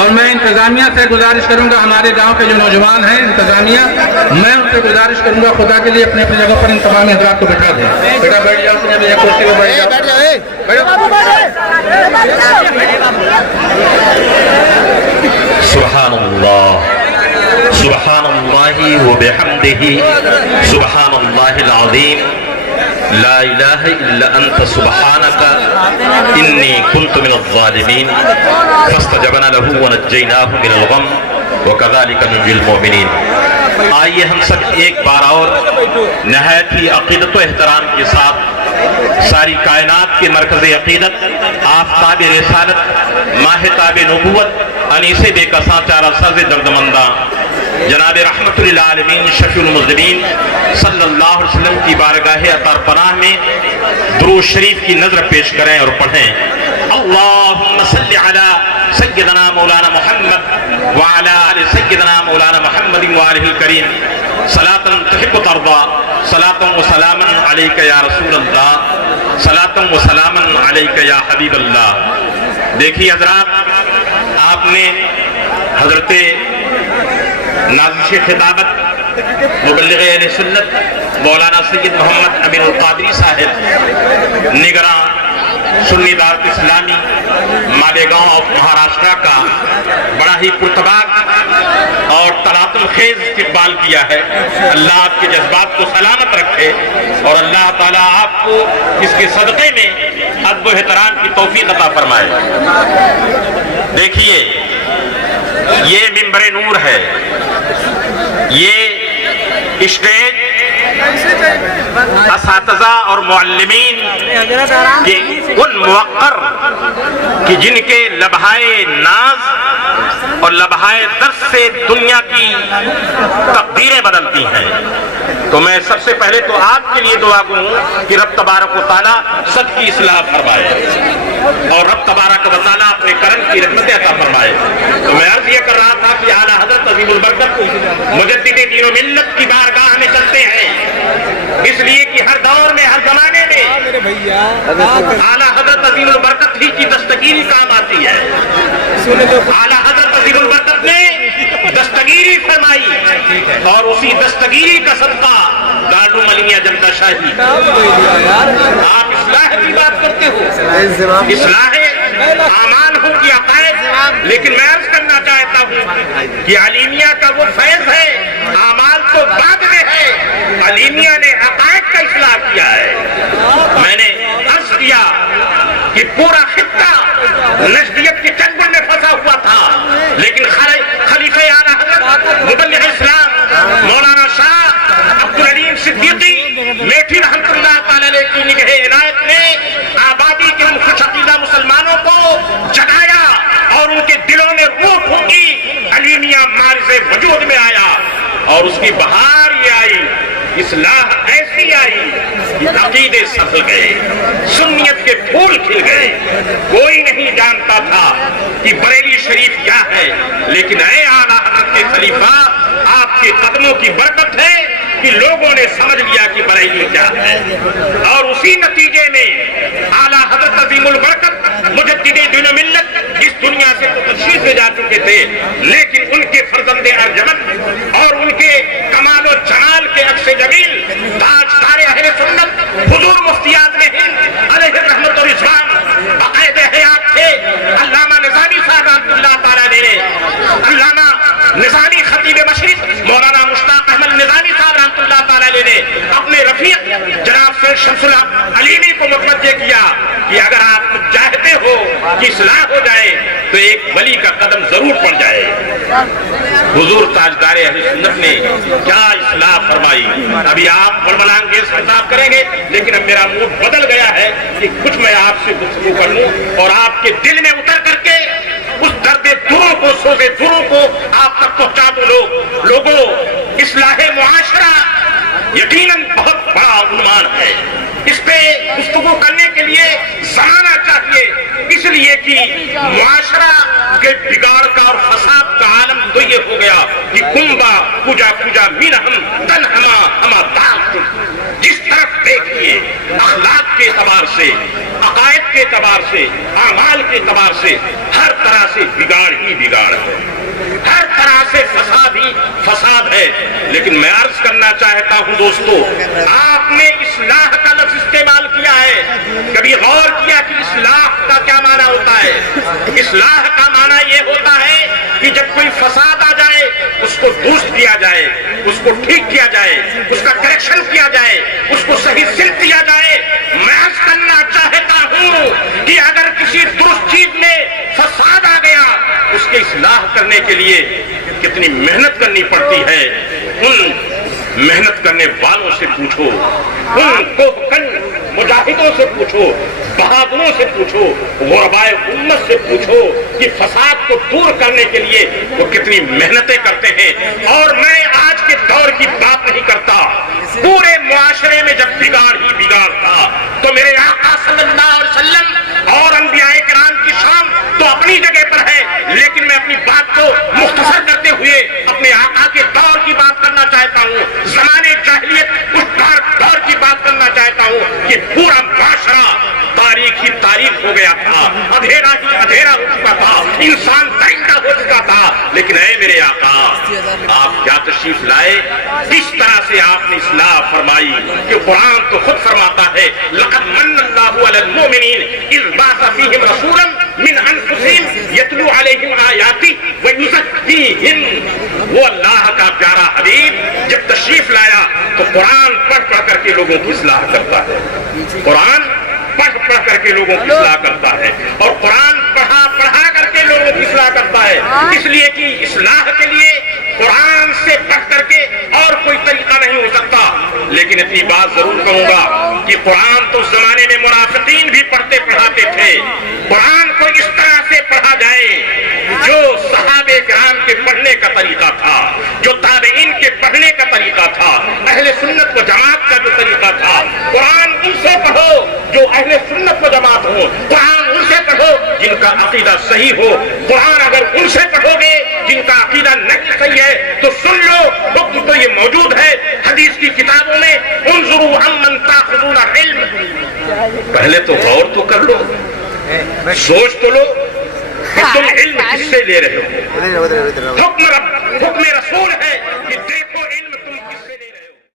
اور میں انتظامیہ سے گزارش کروں گا، ہمارے گاؤں کے جو نوجوان ہیں انتظامیہ، میں ان سے گزارش کروں گا خدا کے لیے اپنی اپنی جگہ پر ان تمام حضرات کو بٹھا دیں. بیٹا بیٹھ جاؤ، تمہیں بھی کرسی پہ بیٹھ جاؤ. سبحان اللہ سبحان اللہ وبحمدہ سبحان اللہ العظیم لا الہ الا انت سبحانک انی کنت من الظالمین فاستجبنا له ونجیناہ من الغم وکذالک ننجی المؤمنین. آئیے ہم سب ایک بار اور نہایت ہی عقیدت و احترام کے ساتھ ساری کائنات کے مرکز عقیدت، آفتاب رسالت، ماہ تاب نبوت، انیس بے کساں چارہ سرز دردمنداں جناب رحمت للعالمین شفیع المذنبین صلی اللہ علیہ وسلم کی بارگاہ عطا پناہ میں درود شریف کی نظر پیش کریں اور پڑھیں. اللہم صلی علی سیدنا مولانا محمد وعلی آل سیدنا مولانا محمد وآلہ الکریم صلاۃ تحب ترضا صلاۃ و سلاما علیک یا رسول اللہ صلاۃ و سلاما علیک یا حبیب اللہ. دیکھیے حضرات، آپ نے حضرت نازش خطابت مبلغ اہل سنت مولانا سید محمد امین القادری صاحب نگراں سنی دعوت اسلامی مالیگاؤں آف مہاراشٹرا کا بڑا ہی پرتباک اور تلاطم خیز استقبال کیا ہے. اللہ آپ کے جذبات کو سلامت رکھے اور اللہ تعالیٰ آپ کو اس کے صدقے میں ادب و احترام کی توفیق عطا فرمائے. دیکھیے، یہ منبر نور ہے، یہ اسٹیج اساتذہ اور معلمین کے ان موقر کہ جن کے لبہائے ناز اور لبہائے درس سے دنیا کی تقدیریں بدلتی ہیں. تو میں سب سے پہلے تو آپ کے لیے دعا کروں کہ رب تبارک و تعالیٰ سب کی اصلاح فرمائے اور رب تبارک و تعالیٰ اپنے کرم کی رحمت عطا فرمائے. تو میں عرض یہ کر رہا تھا کہ اعلیٰ حضرت عظیم البرکت مجدد دین و ملت کی بارگاہ میں چلتے ہیں، اس لیے کہ ہر دور میں ہر زمانے میں اعلیٰ حضرت عظیم البرکت ہی کی دستگیری کام آتی ہے. اعلیٰ حضرت عظیم البرکت نے دستگیری فرمائی اور اسی دستگیری کا صدقہ دارالعلوم علیمیہ جمتا شاہی. آپ اصلاح کی بات کرتے ہو، اصلاح اعمال ہو کی عقائد، لیکن میں عرض کرنا چاہتا ہوں کہ علیمیہ کا وہ فیض ہے، اعمال تو بعد میں ہے، علیمیہ نے عقائد کا اصلاح کیا ہے. میں نے عرض کیا کہ پورا خطہ نجدیت کے چنگل میں پھنسا ہوا تھا، لیکن خلیفہ اعلیٰ حضرت مبلغ اسلام مولانا شاہ عبدالعلیم صدیقی میٹھی رحمت اللہ تعالی علیہ کی نگہ عنایت نے آبادی کے ان خوش عقیدہ مسلمانوں کو جگایا اور ان کے دلوں میں روح پھونکی. علیمیہ مارز وجود میں آیا اور اس کی بہار یہ آئی، اصلاح ایسی آئی کہ عقیدے سبز گئے، سنیت کے پھول کھل گئے. کوئی نہیں جانتا تھا کہ بریلی شریف کیا ہے، لیکن اے اعلیٰ حضرت کے خلیفہ، آپ کے قدموں کی برکت ہے کہ لوگوں نے سمجھ لیا کہ بریلی کیا ہے. اور اسی نتیجے میں اعلیٰ حضرت عظیم البرکت مجدد دین و ملت اس دنیا سے تو تشریف لے جا چکے تھے، لیکن ان کے فرزند ارجمند اور ان کے کمال و جمال کے عکس جمیل تاجدار اہل سنت حضور مفتی اعظم ہند علیہ رحمت و رضوان باقاعدہ حیات تھے. علامہ نظامی صاحب رحمۃ اللہ تعالیٰ علیہ، علامہ نظامی خطیب مشرق مولانا مشتاق احمد نظامی صاحب رحمۃ اللہ تعالیٰ علیہ نے اپنے رفیق جناب سید شمس الحق علیمی کو متوجہ کیا کہ اگر آپ چاہتے ہو کہ اصلاح ہو جائے تو ایک ولی کا قدم ضرور پڑ جائے. حضور تاجدار اہل سنت نے کیا اصلاح فرمائی. ابھی آپ بڑبڑانگیز خطاب کریں گے، لیکن اب میرا موڈ بدل گیا ہے کہ کچھ میں آپ سے گفتگو کر لوں اور آپ کے دل میں اتر کر کے اس درد دلوں کو، سوزے دلوں کو آپ تک پہنچا دو. لوگوں، اصلاح معاشرہ یقیناً بہت بڑا عنوان ہے. اس پہ گفتگو کرنے کے لیے زمانہ چاہیے، اس لیے کہ معاشرہ کے بگاڑ کا اور فساد کا عالم تو یہ ہو گیا کہ کنبا پوجا میرہم تن ہما داغ. جس طرف دیکھیے اخلاق کے اعتبار سے، عقائد کے اعتبار سے، اعمال کے اعتبار سے ہر طرح سے بگاڑ ہی بگاڑ ہے، ہر طرح سے فساد ہی فساد ہے۔ لیکن میں عرض کرنا چاہتا ہوں دوستو، آپ نے اصلاح کا لفظ استعمال کیا ہے، کبھی غور کیا کہ اصلاح کا کیا معنی ہوتا ہے؟ اصلاح کا معنی یہ ہوتا ہے کہ جب کوئی فساد آ جائے اس کو درست کیا جائے، اس کو ٹھیک کیا جائے، اس کا کریکشن کیا جائے، اس کو صحیح سمت دیا جائے۔ میں عرض کرنا چاہتا ہوں کہ اگر کسی درست چیز میں فساد آ گیا، اس کی اصلاح کرنے کے لیے کتنی محنت کرنی پڑتی ہے، ان محنت کرنے والوں سے پوچھو، ان کوہکن مجاہدوں سے پوچھو، بہادروں سے پوچھو، غربائے امت سے پوچھو کہ فساد کو دور کرنے کے لیے وہ کتنی محنتیں کرتے ہیں۔ اور میں آج کے دور کی بات نہیں کرتا، پورے معاشرے میں جب بگاڑ ہی بگاڑ تھا تو میرے آقا صلی اللہ علیہ وسلم اور انبیاء کرام کی شان تو اپنی جگہ پر ہے، لیکن میں اپنی بات کو مختصر کرتے ہوئے اپنے آقا کے دور کی بات کرنا چاہتا ہوں، زمانے جاہلیت اس دور کی بات کرنا چاہتا ہوں کہ پورا معاشرہ تاریخ ہی تاریخ ہو گیا تھا، اندھیرا ہی اندھیرا ہو چکا تھا، انسان درندہ ہو چکا تھا۔ لیکن اے میرے آقا، آپ کیا تشریف لائے، کس طرح سے آپ نے اصلاح فرمائی کہ قرآن تو خود فرماتا ہے لقد من اللہ علی المؤمنین اذ بعث فیہم رسولا من انفسہم یتلو علیہم آیاتہ ویزکیہم۔ وہ اللہ کا پیارا حبیب جب تشریف لایا تو قرآن پڑھ پڑھ کر کے لوگوں کی اصلاح کرتا ہے، قرآن پڑھ پڑھ کر کے لوگوں کی اصلاح کرتا ہے، اور قرآن پڑھا پڑھا کر کے لوگوں کی اصلاح کرتا ہے، اس لیے کہ اصلاح کے لیے قرآن سے بڑھ کر کے اور کوئی طریقہ نہیں ہو سکتا۔ لیکن اتنی بات ضرور کہوں گا کہ قرآن تو اس زمانے میں منافقین بھی پڑھتے پڑھاتے تھے، قرآن کو اس طرح سے پڑھا جائے جو صحابہ کرام کے پڑھنے کا طریقہ تھا، جو تابعین کے پڑھنے کا طریقہ تھا، اہل سنت و جماعت کا جو طریقہ تھا۔ قرآن ان سے پڑھو جو اہل سنت و جماعت ہو، قرآن ان سے پڑھو جن کا عقیدہ صحیح ہو۔ قرآن اگر ان سے پڑھو گے جن کا عقیدہ نہیں صحیح ہے تو سن لو، حکم تو یہ موجود ہے حدیث کی کتابوں میں، انظروا عمن تاخذون علم۔ پہلے تو غور تو کر لو، سوچ تو لو کہ تم علم کس سے لے رہے ہو۔ حکم رسول ہے کہ